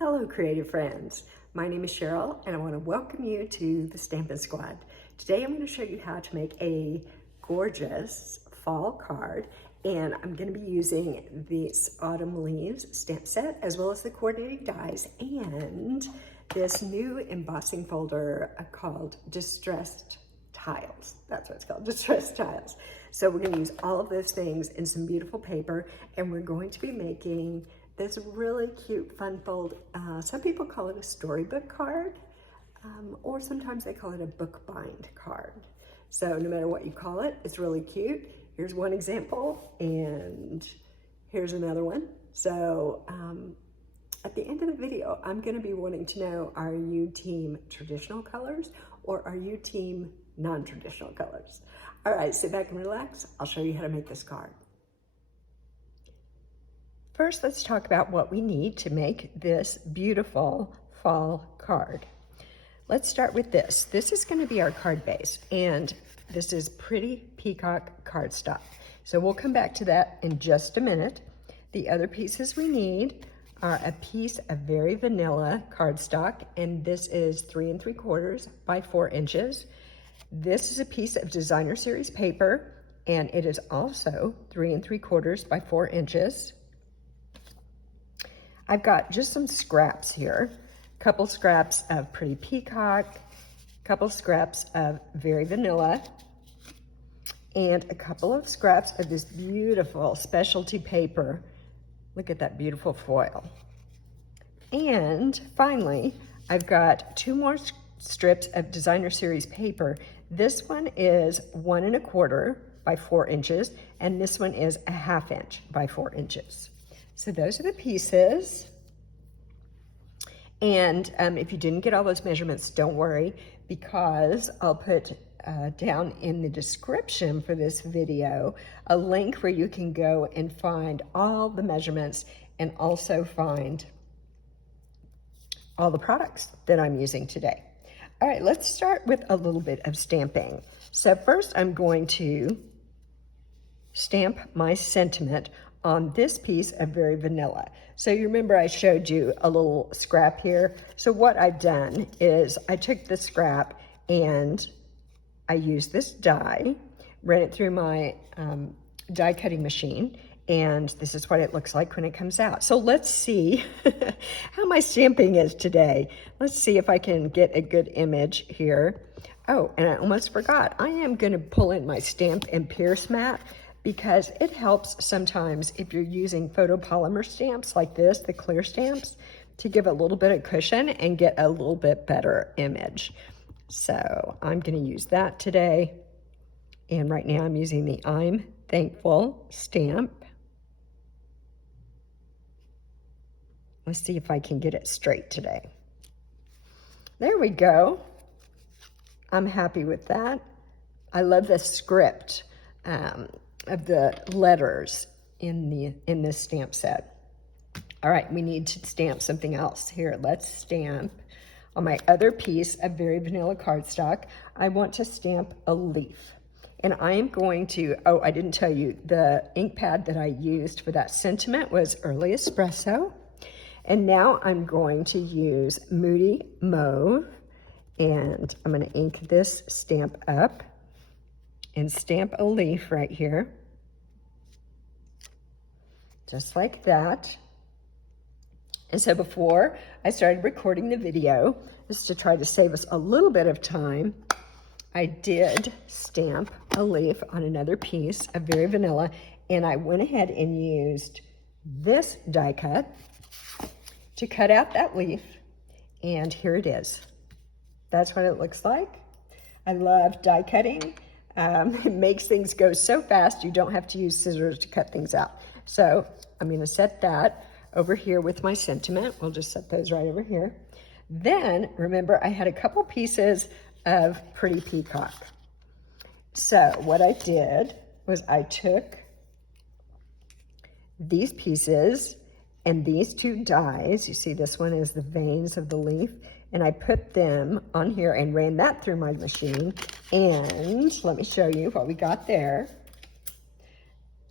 Hello, creative friends. My name is Cheryl, and I want to welcome you to the Stampin' Squad. Today, I'm going to show you how to make a gorgeous fall card, and I'm going to be using this Autumn Leaves stamp set, as well as the coordinating dies, and this new embossing folder called Distressed Tiles. That's what it's called, Distressed Tiles. So we're going to use all of those things in some beautiful paper, and we're going to be making this really cute fun fold. Some people call it a storybook card, or sometimes they call it a bookbind card. So no matter what you call it, it's really cute. Here's one example, and here's another one. So at the end of the video, I'm gonna be wanting to know, are you team traditional colors or are you team non-traditional colors? All right, sit back and relax. I'll show you how to make this card. First, let's talk about what we need to make this beautiful fall card. Let's start with this. This is going to be our card base, and this is Pretty Peacock cardstock. So we'll come back to that in just a minute. The other pieces we need are a piece of very vanilla cardstock, and this is 3 3/4 by 4 inches. This is a piece of designer series paper, and it is also 3 3/4 by 4 inches. I've got just some scraps here, a couple scraps of Pretty Peacock, a couple scraps of Very Vanilla, and a couple of scraps of this beautiful specialty paper. Look at that beautiful foil. And finally, I've got 2 more strips of designer series paper. This one is 1 1/4 by 4 inches, and this one is 1/2 inch by 4 inches. So those are the pieces. And if you didn't get all those measurements, don't worry, because I'll put down in the description for this video a link where you can go and find all the measurements and also find all the products that I'm using today. All right, let's start with a little bit of stamping. So first I'm going to stamp my sentiment on this piece of Very Vanilla. So you remember I showed you a little scrap here. So what I've done is I took the scrap and I used this die, ran it through my die cutting machine, and this is what it looks like when it comes out. So let's see how my stamping is today. Let's see if I can get a good image here. Oh, and I almost forgot. I am gonna pull in my Stamp and Pierce mat, because it helps sometimes if you're using photopolymer stamps like this, the clear stamps, to give a little bit of cushion and get a little bit better image. So I'm going to use that today. And right now I'm using the I'm Thankful stamp. Let's see if I can get it straight today. There we go. I'm happy with that. I love the script of the letters in this stamp set. All right, we need to stamp something else. Here, let's stamp on my other piece of Very Vanilla cardstock. I want to stamp a leaf. And I am going to, oh, I didn't tell you, the ink pad that I used for that sentiment was Early Espresso. And now I'm going to use Moody Mauve, and I'm going to ink this stamp up and stamp a leaf right here. Just like that. And so before I started recording the video, just to try to save us a little bit of time, I did stamp a leaf on another piece of Very Vanilla, and I went ahead and used this die cut to cut out that leaf, and here it is. That's what it looks like. I love die cutting. It makes things go so fast you don't have to use scissors to cut things out. So I'm going to set that over here with my sentiment. We'll just set those right over here. Then remember I had a couple pieces of Pretty Peacock. So what I did was I took these pieces and these 2 dies. You see this one is the veins of the leaf, and I put them on here and ran that through my machine. And let me show you what we got there.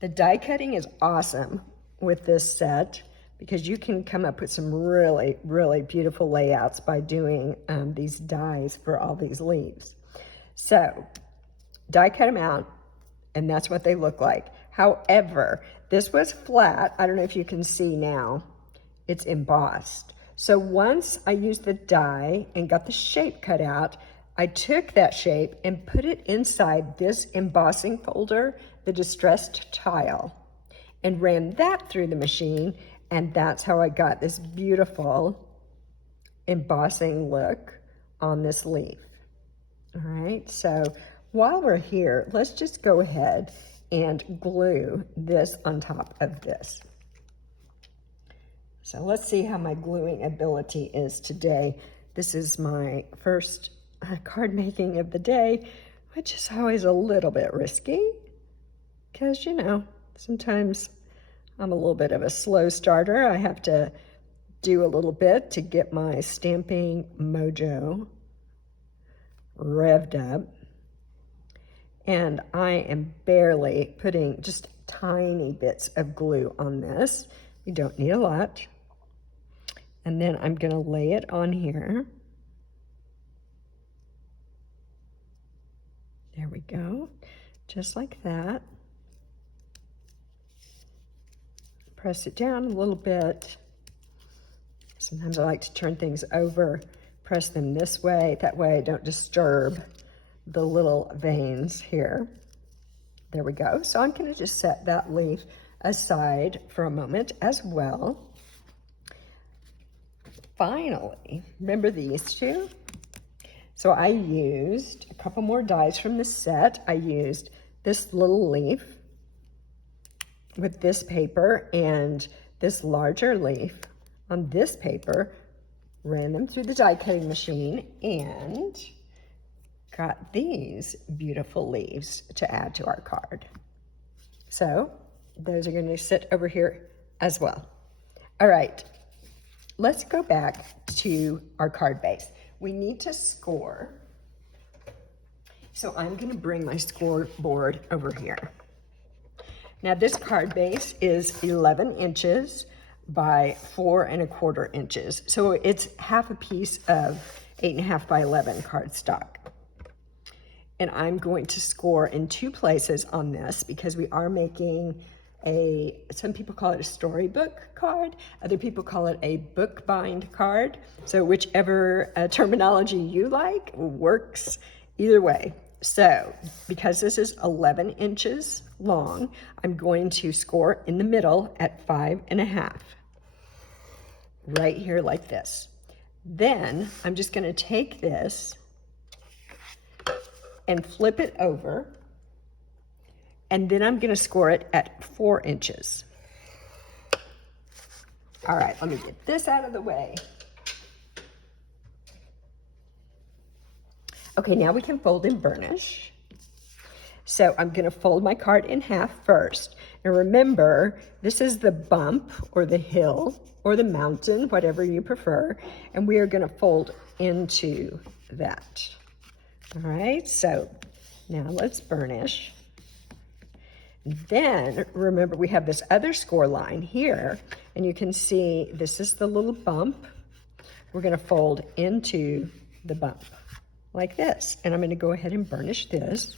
The die cutting is awesome with this set because you can come up with some really, really beautiful layouts by doing these dies for all these leaves. So die cut them out, and that's what they look like. However, this was flat. I don't know if you can see now. It's embossed. So once I used the die and got the shape cut out, I took that shape and put it inside this embossing folder, the distressed tile, and ran that through the machine, and that's how I got this beautiful embossing look on this leaf. All right, so while we're here, let's just go ahead and glue this on top of this. So let's see how my gluing ability is today. This is my first card making of the day, which is always a little bit risky because, you know, sometimes I'm a little bit of a slow starter. I have to do a little bit to get my stamping mojo revved up. And I am barely putting just tiny bits of glue on this. You don't need a lot. And then I'm going to lay it on here. There we go, just like that. Press it down a little bit. Sometimes I like to turn things over, press them this way. That way I don't disturb the little veins here. There we go. So I'm going to just set that leaf aside for a moment as well. Finally, remember these two? So I used a couple more dies from the set. I used this little leaf with this paper and this larger leaf on this paper, ran them through the die cutting machine, and got these beautiful leaves to add to our card. So those are going to sit over here as well. All right, let's go back to our card base. We need to score. So I'm going to bring my scoreboard over here. Now this card base is 11 inches by 4 1/4 inches. So it's half a piece of 8.5 by 11 cardstock. And I'm going to score in 2 places on this because we are making some people call it a storybook card, other people call it a bookbind card. So whichever terminology you like works either way. So because this is 11 inches long, I'm going to score in the middle at 5 1/2, right here like this. Then I'm just going to take this and flip it over, and then I'm going to score it at 4 inches. All right, let me get this out of the way. Okay, now we can fold and burnish. So I'm going to fold my card in half first. And remember, this is the bump or the hill or the mountain, whatever you prefer. And we are going to fold into that. All right, so now let's burnish. Then remember, we have this other score line here, and you can see this is the little bump. We're going to fold into the bump like this, and I'm going to go ahead and burnish this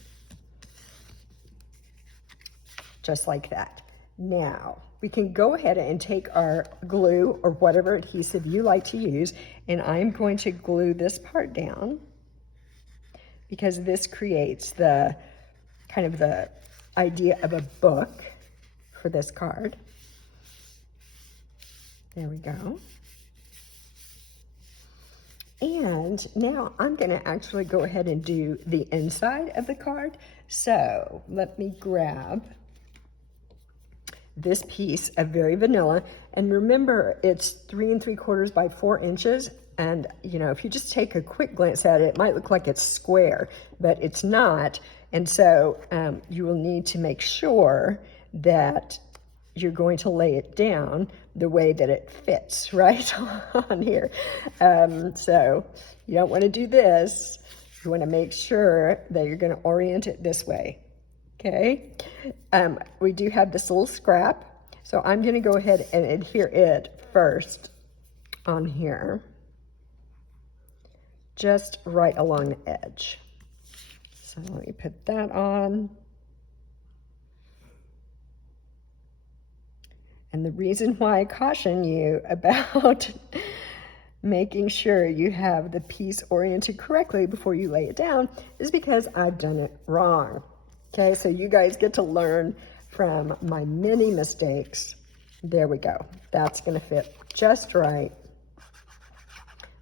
just like that. Now we can go ahead and take our glue or whatever adhesive you like to use, and I'm going to glue this part down because this creates the kind of the idea of a book for this card. There we go. And now I'm going to actually go ahead and do the inside of the card. So let me grab this piece of Very Vanilla. And remember, it's 3 3/4 by 4 inches. And, you know, if you just take a quick glance at it, it might look like it's square, but it's not. And so you will need to make sure that you're going to lay it down the way that it fits right on here. So you don't want to do this. You want to make sure that you're going to orient it this way. Okay. We do have this little scrap. So I'm going to go ahead and adhere it first on here, just right along the edge. So let me put that on. And the reason why I caution you about making sure you have the piece oriented correctly before you lay it down is because I've done it wrong. Okay, so you guys get to learn from my many mistakes. There we go. That's going to fit just right.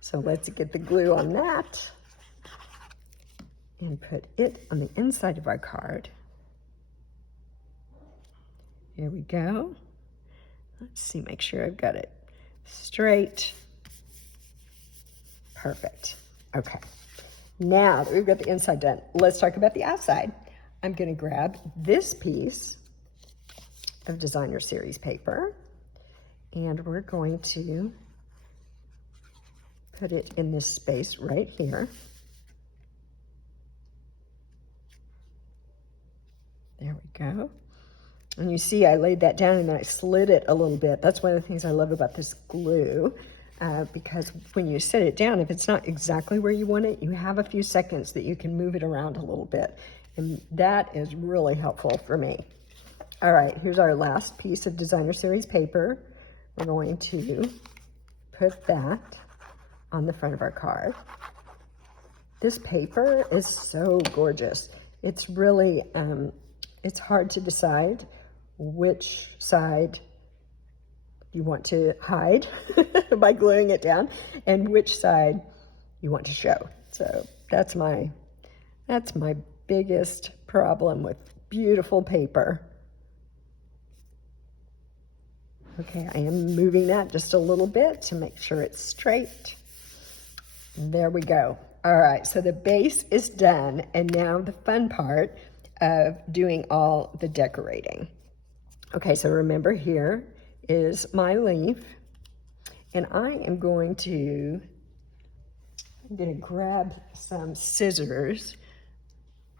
So let's get the glue on that and put it on the inside of our card. Here we go. Let's see, make sure I've got it straight. Perfect. Okay. Now that we've got the inside done, let's talk about the outside. I'm going to grab this piece of designer series paper, and we're going to put it in this space right here. There we go. And you see I laid that down and then I slid it a little bit. That's one of the things I love about this glue, because when you set it down, if it's not exactly where you want it, you have a few seconds that you can move it around a little bit. And that is really helpful for me. All right, here's our last piece of designer series paper. We're going to put that on the front of our card. This paper is so gorgeous. It's really, it's hard to decide which side you want to hide by gluing it down and which side you want to show. So that's my biggest problem with beautiful paper. Okay, I am moving that just a little bit to make sure it's straight. There we go. All right, so the base is done, and now the fun part of doing all the decorating. Okay, so remember here is my leaf, and I'm going to grab some scissors.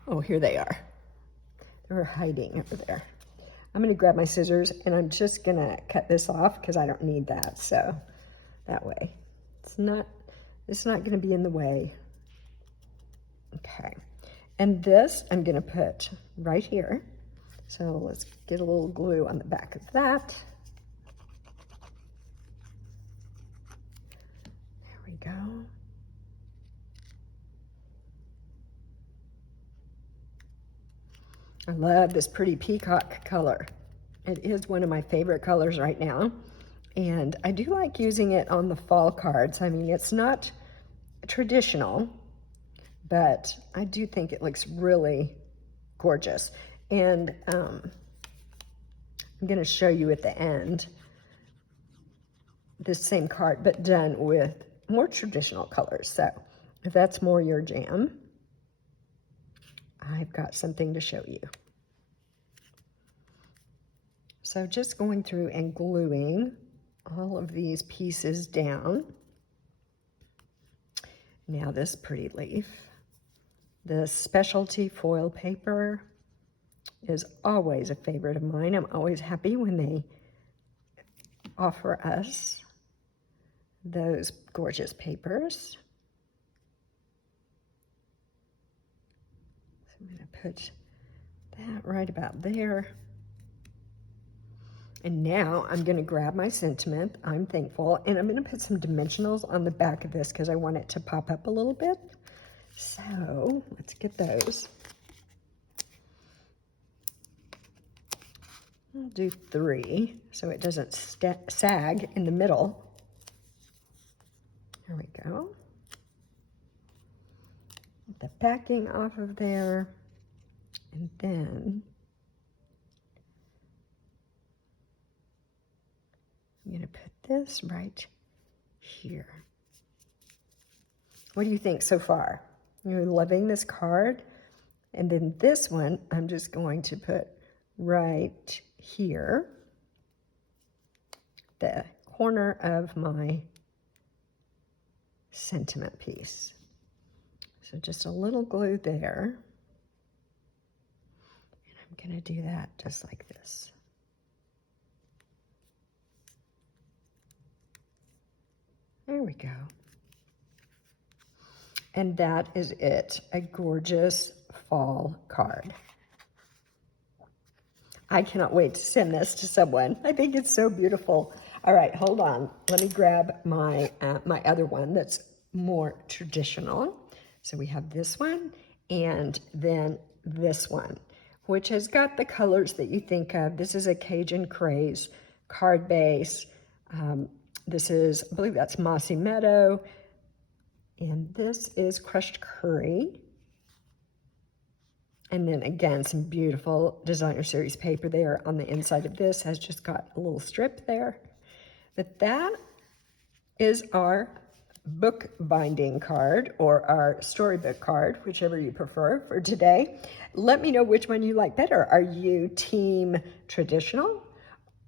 Oh, here they are. They were hiding over there. I'm going to grab my scissors, and I'm just going to cut this off because I don't need that. So that way it's not going to be in the way. Okay, and this I'm going to put right here. So let's get a little glue on the back of that. There we go. I love this pretty peacock color. It is one of my favorite colors right now. And I do like using it on the fall cards. I mean, it's not traditional, but I do think it looks really gorgeous. And I'm going to show you at the end this same card, but done with more traditional colors. So if that's more your jam, I've got something to show you. So just going through and gluing all of these pieces down. Now this pretty leaf. The specialty foil paper is always a favorite of mine. I'm always happy when they offer us those gorgeous papers. So I'm going to put that right about there. And now I'm going to grab my sentiment, I'm thankful, and I'm going to put some dimensionals on the back of this because I want it to pop up a little bit. So let's get those. I'll do 3 so it doesn't sag in the middle. There we go. Get the backing off of there, and then I'm going to put this right here. What do you think so far? You're loving this card? And then this one, I'm just going to put right here, the corner of my sentiment piece. So just a little glue there. And I'm going to do that just like this. There we go. And that is it, a gorgeous fall card. I cannot wait to send this to someone. I think it's so beautiful. All right, hold on. Let me grab my, my other one that's more traditional. So we have this one and then this one, which has got the colors that you think of. This is a Cajun Craze card base. This is, I believe that's Mossy Meadow. And this is Crushed Curry. And then again, some beautiful designer series paper there on the inside of this. Has just got a little strip there. But that is our book binding card, or our storybook card, whichever you prefer for today. Let me know which one you like better. Are you team traditional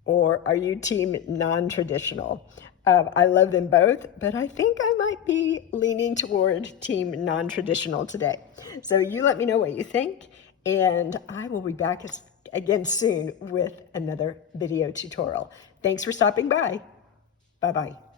or are you team non-traditional? I love them both, but I think I might be leaning toward team non-traditional today. So you let me know what you think, and I will be back again soon with another video tutorial. Thanks for stopping by. Bye-bye.